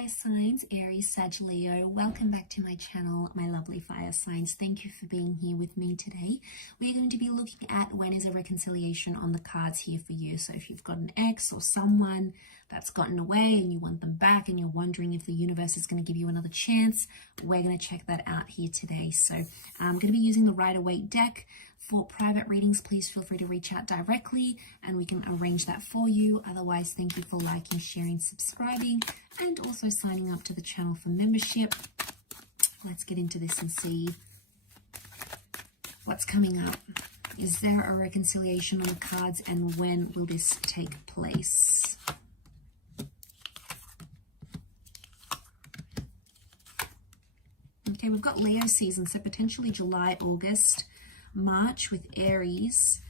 fire signs, Aries, Sag, Leo. Welcome back to my channel, my lovely fire signs. Thank you for being here with me today. We're going to be looking at when is a reconciliation on the cards here for you. So if you've got an ex or someone that's gotten away and you want them back and you're wondering if the universe is going to give you another chance, we're going to check that out here today. So I'm going to be using the Rider-Waite deck. For private readings, please feel free to reach out directly and we can arrange that for you. Otherwise, thank you for liking, sharing, subscribing, and also signing up to the channel for membership. Let's get into this and see what's coming up. Is there a reconciliation on the cards, and when will this take place? Okay, we've got Leo season, so potentially July, August, March with Aries,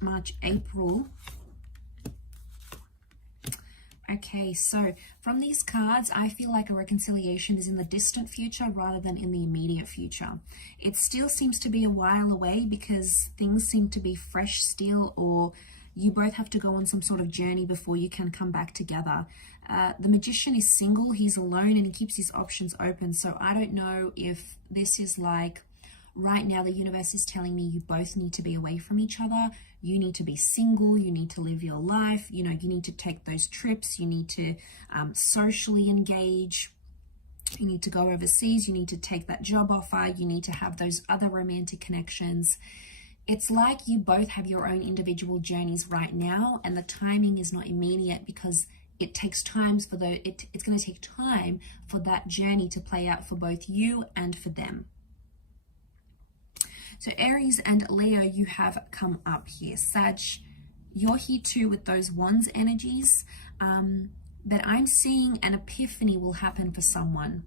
March, April. Okay, so from these cards, I feel like a reconciliation is in the distant future rather than in the immediate future. It still seems to be a while away because things seem to be fresh still, or you both have to go on some sort of journey before you can come back together. The Magician is single, he's alone, and he keeps his options open. So I don't know if this is like, right now the universe is telling me you both need to be away from each other. You need to be single. You need to live your life. You know, you need to take those trips. You need to socially engage. You need to go overseas. You need to take that job offer. You need to have those other romantic connections. It's like you both have your own individual journeys right now, and the timing is not immediate because it takes time for it's going to take time for that journey to play out for both you and for them. So Aries and Leo, you have come up here. Sag, you're here too with those wands energies. But I'm seeing an epiphany will happen for someone,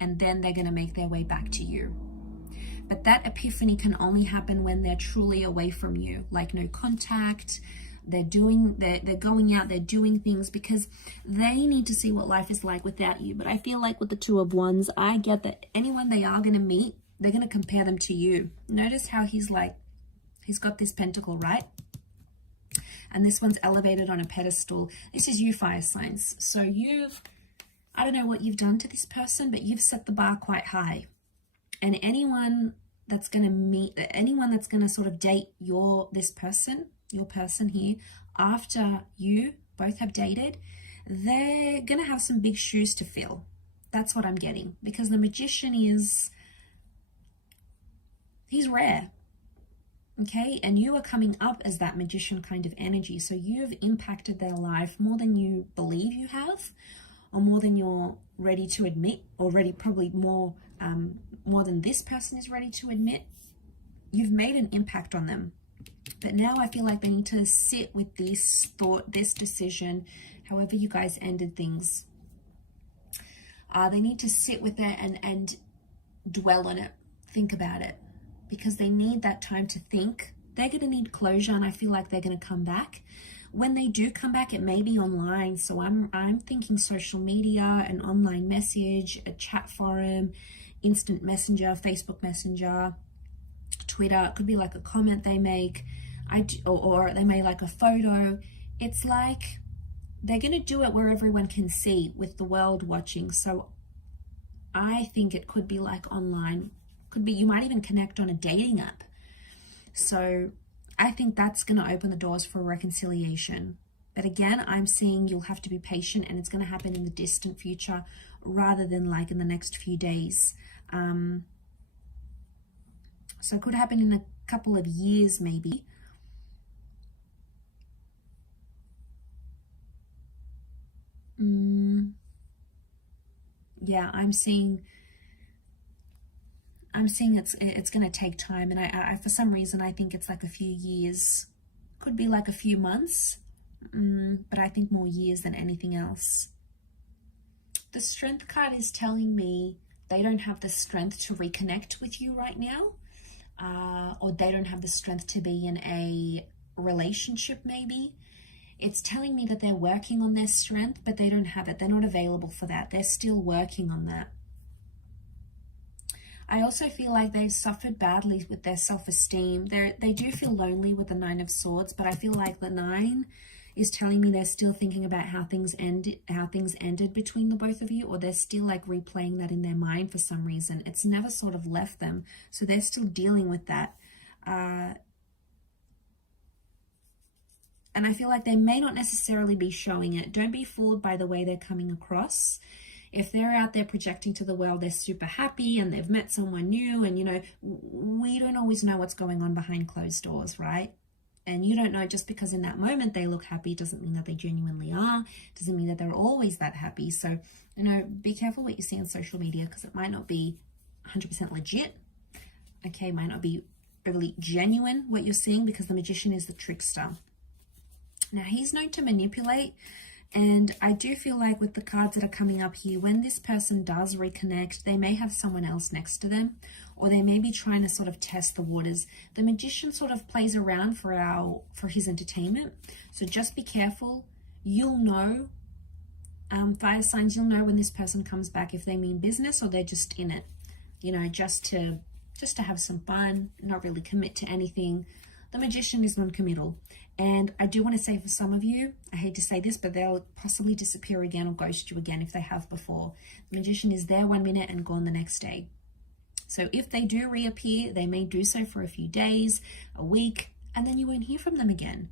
and then they're going to make their way back to you. But that epiphany can only happen when they're truly away from you, like no contact. They're going out, they're doing things because they need to see what life is like without you. But I feel like with the Two of Wands, I get that anyone they are going to meet, they're going to compare them to you. Notice how he's got this pentacle, right? And this one's elevated on a pedestal. This is you, fire signs. So I don't know what you've done to this person, but you've set the bar quite high. And anyone that's going to sort of date your person here, after you both have dated, they're going to have some big shoes to fill. That's what I'm getting. Because the Magician he's rare, okay? And you are coming up as that Magician kind of energy. So you've impacted their life more than you believe you have, or more than you're ready to admit, or probably more than this person is ready to admit. You've made an impact on them. But now I feel like they need to sit with this thought, this decision, however you guys ended things. They need to sit with it and dwell on it, think about it. Because they need that time to think. They're going to need closure, and I feel like they're going to come back. When they do come back, it may be online. So I'm thinking social media, an online message, a chat forum, instant messenger, Facebook Messenger, Twitter. It could be like a comment they make, or they may like a photo. It's like they're going to do it where everyone can see, with the world watching. So I think it could be like online. Could be, you might even connect on a dating app. So I think that's going to open the doors for a reconciliation. But again, I'm seeing you'll have to be patient, and it's going to happen in the distant future rather than like in the next few days. So it could happen in a couple of years maybe. Yeah, I'm seeing it's going to take time, and I for some reason I think it's like a few years. Could be like a few months, but I think more years than anything else. The Strength card is telling me they don't have the strength to reconnect with you right now, or they don't have the strength to be in a relationship maybe. It's telling me that they're working on their strength, but they don't have it. They're not available for that. They're still working on that. I also feel like they've suffered badly with their self-esteem. They do feel lonely with the Nine of Swords, but I feel like the Nine is telling me they're still thinking about how things ended between the both of you, or they're still like replaying that in their mind for some reason. It's never sort of left them, so they're still dealing with that. And I feel like they may not necessarily be showing it. Don't be fooled by the way they're coming across. If they're out there projecting to the world, they're super happy and they've met someone new, and you know, we don't always know what's going on behind closed doors, right? And you don't know, just because in that moment they look happy doesn't mean that they genuinely are, doesn't mean that they're always that happy. So, you know, be careful what you see on social media, because it might not be 100% legit. Okay, might not be really genuine what you're seeing, because the Magician is the trickster. Now, he's known to manipulate, and I do feel like with the cards that are coming up here, when this person does reconnect, they may have someone else next to them, or they may be trying to sort of test the waters. The Magician sort of plays around for his entertainment, so just be careful. You'll know, fire signs, you'll know when this person comes back, if they mean business or they're just in it, you know, just to have some fun, not really commit to anything. The Magician is non-committal. And I do want to say, for some of you, I hate to say this, but they'll possibly disappear again or ghost you again if they have before. The Magician is there 1 minute and gone the next day. So if they do reappear, they may do so for a few days, a week, and then you won't hear from them again.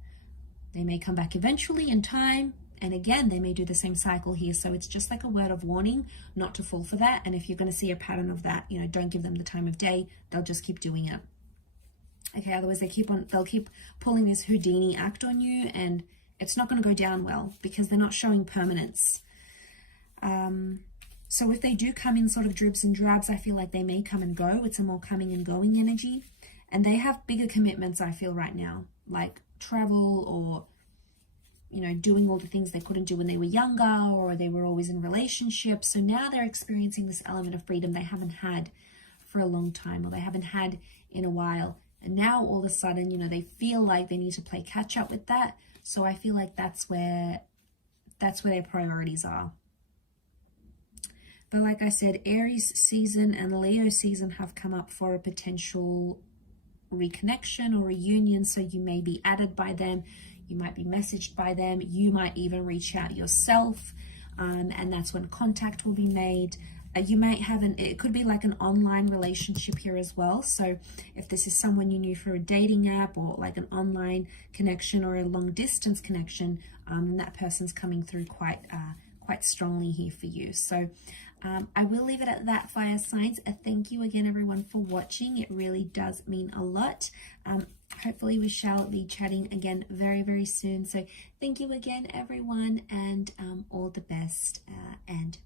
They may come back eventually in time, and again, they may do the same cycle here. So it's just like a word of warning not to fall for that. And if you're going to see a pattern of that, you know, don't give them the time of day. They'll just keep doing it. Okay, otherwise they'll keep pulling this Houdini act on you, and it's not going to go down well, because they're not showing permanence. So if they do come in sort of dribs and drabs, I feel like they may come and go. It's a more coming and going energy. And they have bigger commitments, I feel, right now, like travel, or, you know, doing all the things they couldn't do when they were younger, or they were always in relationships. So now they're experiencing this element of freedom they haven't had for a long time, or they haven't had in a while. And now all of a sudden, you know, they feel like they need to play catch up with that. So I feel like that's where their priorities are. But like I said, Aries season and Leo season have come up for a potential reconnection or reunion. So you may be added by them. You might be messaged by them. You might even reach out yourself. And that's when contact will be made. You might have it could be like an online relationship here as well. So if this is someone you knew for a dating app, or like an online connection or a long distance connection, and that person's coming through quite strongly here for you. So I will leave it at that, fire signs. Thank you again, everyone, for watching. It really does mean a lot. Hopefully we shall be chatting again very, very soon. So thank you again, everyone, and all the best, and